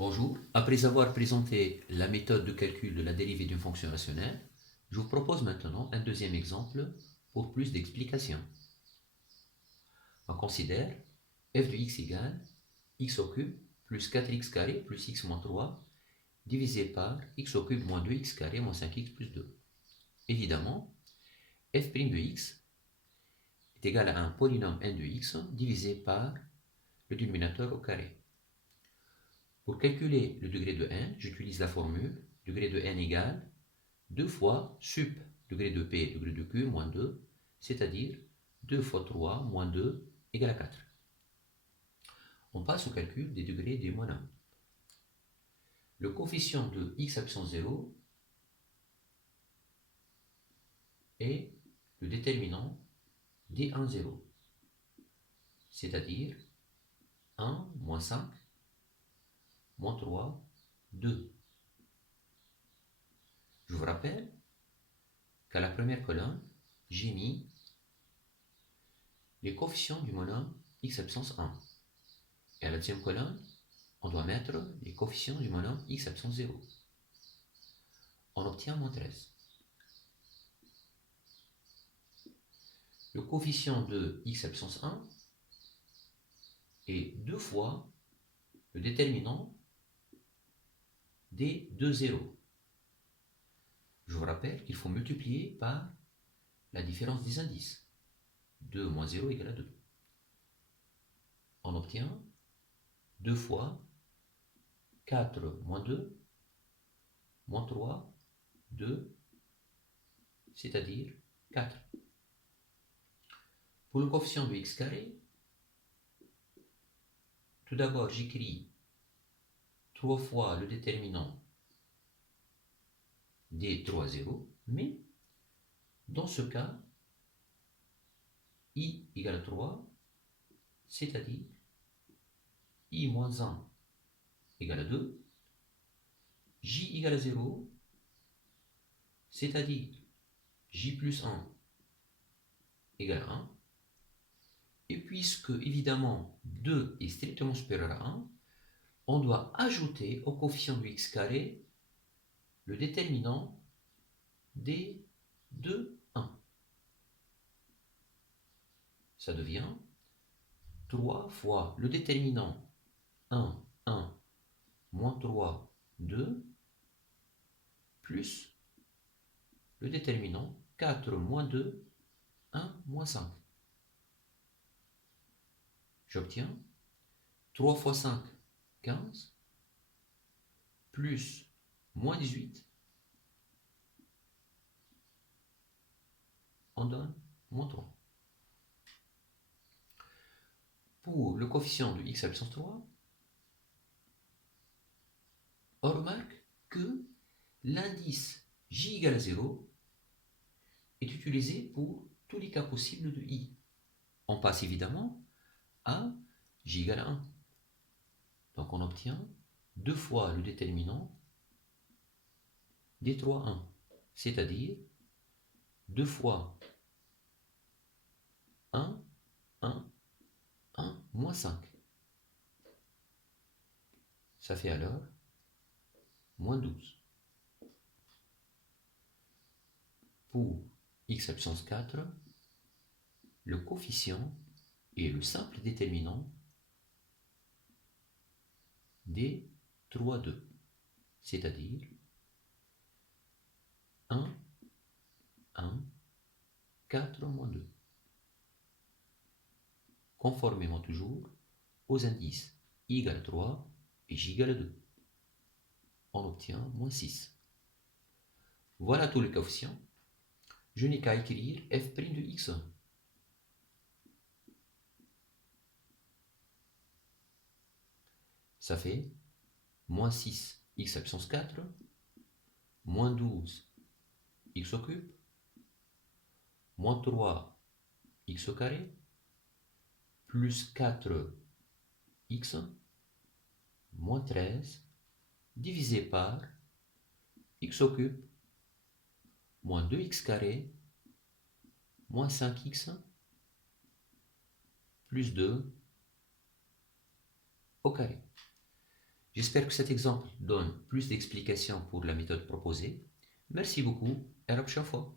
Bonjour, après avoir présenté la méthode de calcul de la dérivée d'une fonction rationnelle, je vous propose maintenant un deuxième exemple pour plus d'explications. On considère f de x égale x au cube plus 4x carré plus x moins 3 divisé par x au cube moins 2x carré moins 5x plus 2. Évidemment, f' de x est égal à un polynôme n de x divisé par le dénominateur au carré. Pour calculer le degré de n, j'utilise la formule degré de n égale 2 fois sup degré de p degré de q moins 2, c'est-à-dire 2 fois 3 moins 2 égale à 4. On passe au calcul des degrés des monomes. Le coefficient de x absence 0 est le déterminant d1 0, c'est-à-dire 1, moins 5, moins 3, 2. Je vous rappelle qu'à la première colonne, j'ai mis les coefficients du monome x absence 1. Et à la deuxième colonne, on doit mettre les coefficients du monome x absence 0. On obtient moins 13. Le coefficient de x absence 1 est 2 fois le déterminant des deux zéros. Je vous rappelle qu'il faut multiplier par la différence des indices. 2 moins 0 égale à 2. On obtient 2 fois 4 moins 2, moins 3, 2, c'est-à-dire 4. Pour le coefficient de x carré, tout d'abord j'écris 3 fois le déterminant des 3 zéros, mais dans ce cas, i égale à 3, c'est-à-dire i moins 1 égale à 2, j égale à 0, c'est-à-dire j plus 1 égale à 1, et puisque évidemment 2 est strictement supérieur à 1, on doit ajouter au coefficient de x carré le déterminant des 2, 1. Ça devient 3 fois le déterminant 1, 1, moins 3, 2, plus le déterminant 4 moins 2, 1 moins 5. J'obtiens 3 fois 5, 15, plus moins 18, on donne moins 3. Pour le coefficient de x absence 3, on remarque que l'indice j égale à 0 est utilisé pour tous les cas possibles de i. On passe évidemment à j égale à 1. Donc on obtient 2 fois le déterminant des 3, 1, c'est-à-dire 2 fois 1, 1, 1, moins 5. Ça fait alors moins 12. Pour x absence 4, le coefficient est le simple déterminant des 3, 2, c'est-à-dire 1, 1, 4 moins 2. Conformément toujours aux indices i égale à 3 et j égale à 2. On obtient moins 6. Voilà tous les coefficients. Je n'ai qu'à écrire f' de x. Ça fait moins 6 x absence 4, moins 12 x au cube, moins 3 x au carré, plus 4 x, moins 13, divisé par x au cube, moins 2x carré, moins 5x, plus 2 au carré. J'espère que cet exemple donne plus d'explications pour la méthode proposée. Merci beaucoup et à la prochaine fois.